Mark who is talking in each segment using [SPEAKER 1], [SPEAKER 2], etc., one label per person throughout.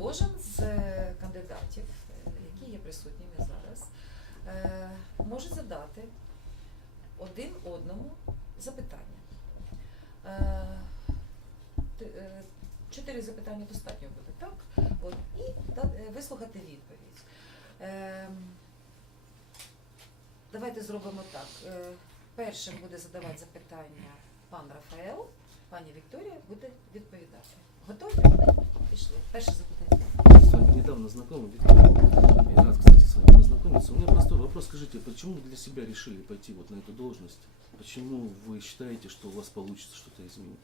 [SPEAKER 1] кожен з е, кандидатів, е, які є присутніми зараз, е, може задати один одному запитання. Ти- Чотири запитання достатньо буде, так? От, і вислухати відповідь. Давайте зробимо так. Першим буде задавати запитання пан Рафаел, пані Вікторія буде відповідати. Готові? Пішли. Перше запитання.
[SPEAKER 2] с вами недавно знакомы, Виктория. Я рад, кстати, с вами познакомиться. У меня простой вопрос. Скажите, почему вы для себя решили пойти вот на эту должность? Почему вы считаете, что у вас получится что-то изменить?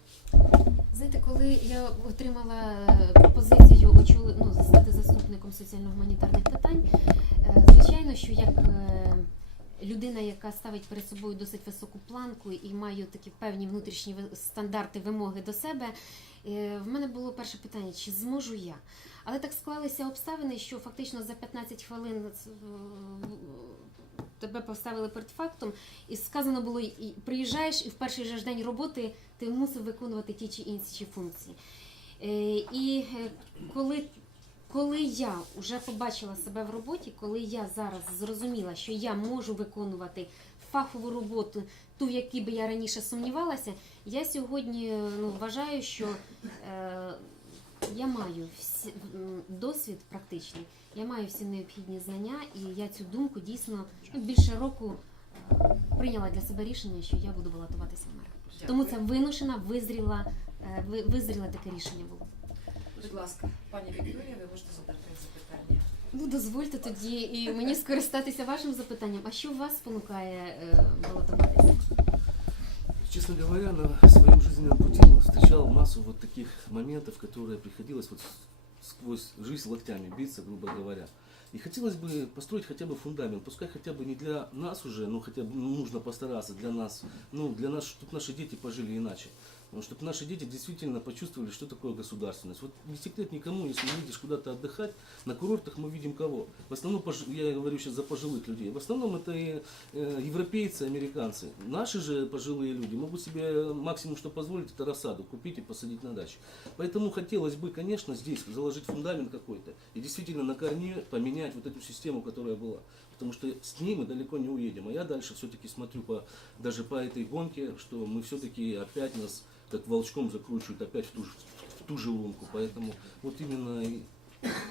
[SPEAKER 3] Знаєте, коли я отримала е, пропозицію очоли, ну, стати заступником соціально-гуманітарних питань, е, звичайно, що як е, людина, яка ставить перед собою досить високу планку і має такі певні внутрішні стандарти вимоги до себе, е, в мене було перше питання, чи зможу я? Але так склалися обставини, що фактично за 15 хвилин тебе поставили перед фактом, і сказано було, приїжджаєш, і в перший же день роботи ти мусив виконувати ті чи інші функції. Е, І е, коли, коли я вже побачила себе в роботі, коли я зараз зрозуміла, що я можу виконувати фахову роботу, ту, в якій би я раніше сумнівалася, я сьогодні е, ну, вважаю, що е, я маю всі, досвід практичний, я маю всі необхідні знання, і я цю думку дійсно ну, більше року е, прийняла для себе рішення, що я буду балотуватися в мера. Тому це виношена, визріла, е, ви- таке рішення було.
[SPEAKER 1] Будь ласка, пані Вікторія, ви можете задати запитання.
[SPEAKER 3] Ну, дозвольте тоді і мені скористатися вашим запитанням. А що вас спонукає е, балотуватися?
[SPEAKER 2] Честно говоря, на своем жизненном пути встречал массу вот таких моментов, которые приходилось вот сквозь жизнь локтями биться, грубо говоря. И хотелось бы построить хотя бы фундамент, пускай хотя бы не для нас уже, но хотя бы ну, нужно постараться для нас, ну для нас, чтобы наши дети пожили иначе. Чтобы наши дети действительно почувствовали, что такое государственность. Вот не секрет никому, если едешь куда-то отдыхать, на курортах мы видим кого? В основном, я говорю сейчас за пожилых людей, в основном это и, э, европейцы, американцы. Наши же пожилые люди могут себе максимум, что позволить, это рассаду купить и посадить на даче. Поэтому хотелось бы, конечно, здесь заложить фундамент какой-то и действительно на корне поменять вот эту систему, которая была. Потому что с ней мы далеко не уедем. А я дальше все-таки смотрю по, даже по этой гонке, что мы все-таки опять нас как волчком закручивают опять в ту, же- в ту же лунку. Поэтому вот именно и-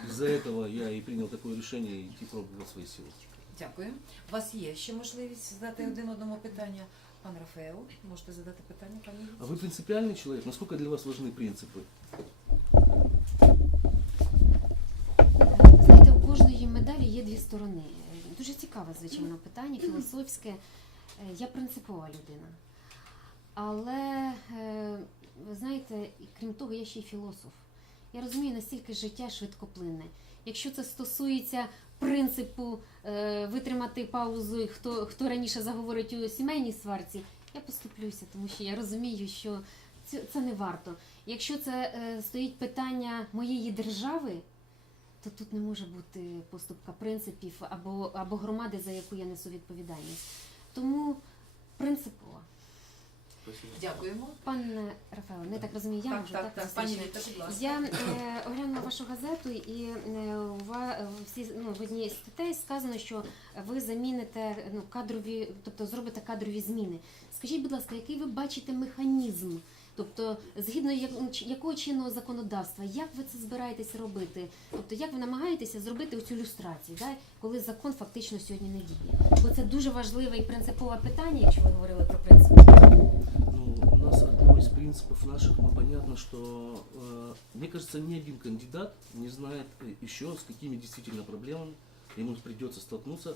[SPEAKER 2] из-за этого я и принял такое решение идти пробовать свои силы.
[SPEAKER 1] Дякую. У вас є ще можливість задати один одному питання. Пан Рафаел, можете задати питання, пані
[SPEAKER 2] А вы принципиальный человек? Насколько для вас важны принципы?
[SPEAKER 3] Знаєте, у кожної медалі є дві сторони. Е, Дуже цікаве, звичайно, питання, філософське. Е, Я принципова людина. Але, е, ви знаєте, крім того, я ще й філософ. Я розумію, настільки життя швидкоплинне. Якщо це стосується принципу е, витримати паузу, і хто, хто раніше заговорить у сімейній сварці, я поступлюся, тому що я розумію, що це, це не варто. Якщо це е, стоїть питання моєї держави, то тут не може бути поступка принципів або, або громади, за яку я несу відповідальність. Тому принципово.
[SPEAKER 2] Спасибо.
[SPEAKER 1] Дякуємо.
[SPEAKER 3] Пане Рафаеле, не так розумію, я
[SPEAKER 1] так,
[SPEAKER 3] можу
[SPEAKER 1] так,
[SPEAKER 3] так,
[SPEAKER 1] так, пані? Віта, будь ласка.
[SPEAKER 3] Я е, оглянула вашу газету і е, у ва- всі ну, в одній з статей сказано, що ви заміните ну, кадрові, тобто зробите кадрові зміни. Скажіть, будь ласка, який ви бачите механізм? Тобто, згідно як- якого чинного законодавства, як ви це збираєтесь робити? Тобто, як ви намагаєтеся зробити цю люстрацію, да? коли закон фактично сьогодні не діє? Бо це дуже важливе і принципове питання, якщо ви говорили про принципи.
[SPEAKER 2] Принципов наших, ну, понятно, что, э, мне кажется, ни один кандидат не знает э, еще, с какими действительно проблемами ему придется столкнуться,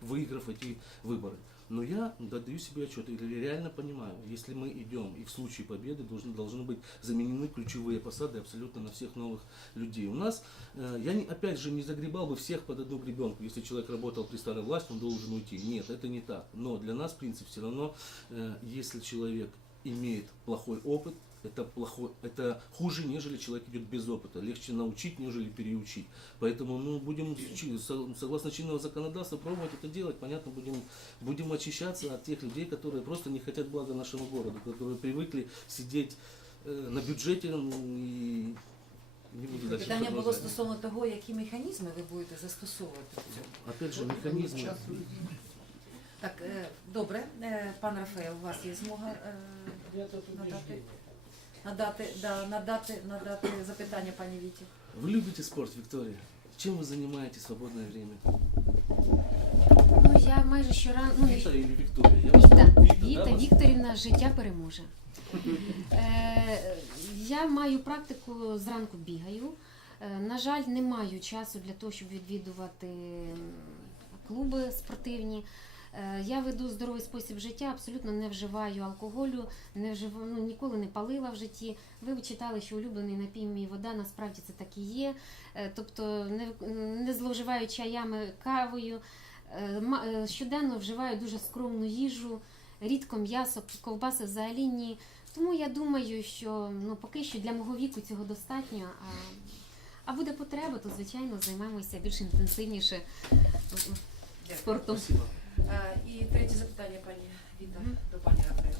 [SPEAKER 2] выиграв эти выборы. Но я даю себе отчет и реально понимаю, если мы идем и в случае победы должны, должны быть заменены ключевые посады абсолютно на всех новых людей. У нас, э, я не, опять же не загребал бы всех под одну гребенку. Если человек работал при старой власти, он должен уйти. Нет, это не так. Но для нас принцип все равно, э, если человек имеет плохой опыт, это, плохой, это хуже, нежели человек идет без опыта. Легче научить, нежели переучить. Поэтому ну, будем, согласно чинного законодательства, пробовать это делать. Понятно, будем, будем очищаться от тех людей, которые просто не хотят блага нашему городу, которые привыкли сидеть э, на бюджете и не буду дальше
[SPEAKER 1] Питання було стосовно того, які механізми ви будете застосовувати в цьому.
[SPEAKER 2] Опять же, механизмы.
[SPEAKER 1] Так, е, добре, Е, пан Рафаел, у вас є змога е, надати, надати, да, надати, надати запитання пані Віті.
[SPEAKER 2] Вы любите спорт, Виктория? Чем вы занимаетесь в свободное время?
[SPEAKER 3] Ну я майже щоранку. Ну,
[SPEAKER 2] Вита или Виктория? Я вас
[SPEAKER 3] Віта,
[SPEAKER 2] помню.
[SPEAKER 3] Віта,
[SPEAKER 2] да, вас?
[SPEAKER 3] Вікторівна, життя переможе. Е, я маю практику зранку бігаю. Е, на жаль, не маю часу для того, щоб відвідувати клуби спортивні. Е, я веду здоровий спосіб життя, абсолютно не вживаю алкоголю, не вживаю, ну, ніколи не палила в житті. Ви читали, що улюблений напій мій вода, насправді це так і є. Е, тобто не, не зловживаю чаями кавою. Е, Щоденно вживаю дуже скромну їжу, рідко м'ясо, ковбаси взагалі ні. Тому я думаю, що ну, поки що для мого віку цього достатньо. А, а буде потреба, то звичайно займаємося більш інтенсивніше спортом.
[SPEAKER 1] Е, І третє запитання, пані Віта, до пані Рафаела.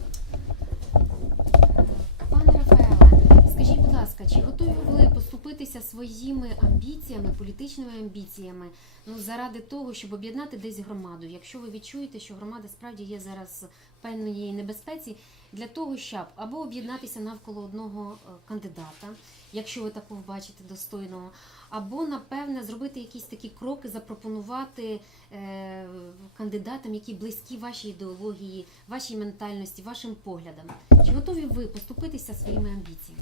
[SPEAKER 3] Пане Рафаеле, скажіть, будь ласка, чи готові ви поступитися своїми амбіціями, політичними амбіціями, ну заради того, щоб об'єднати десь громаду? Якщо ви відчуєте, що громада справді є зараз певної небезпеці, для того, щоб або об'єднатися навколо одного е, кандидата, якщо ви такого бачите достойного, або напевне зробити якісь такі кроки, запропонувати е, кандидатам, які близькі вашій ідеології, вашій ментальності, вашим поглядам. Чи готові ви поступитися своїми амбіціями?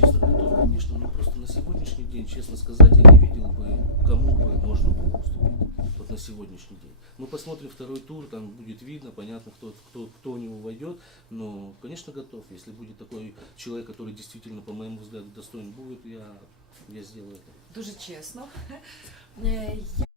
[SPEAKER 2] Честно готов, конечно, но просто на сегодняшний день, честно сказать, я не видел бы, кому бы можно было уступить. Вот на сегодняшний день. Мы посмотрим второй тур, там будет видно, понятно, кто, кто, кто него войдет. Но, конечно, готов. Если будет такой человек, который действительно, по моему взгляду, достоин будет, я, я сделаю это.
[SPEAKER 1] Дуже чесно. Е,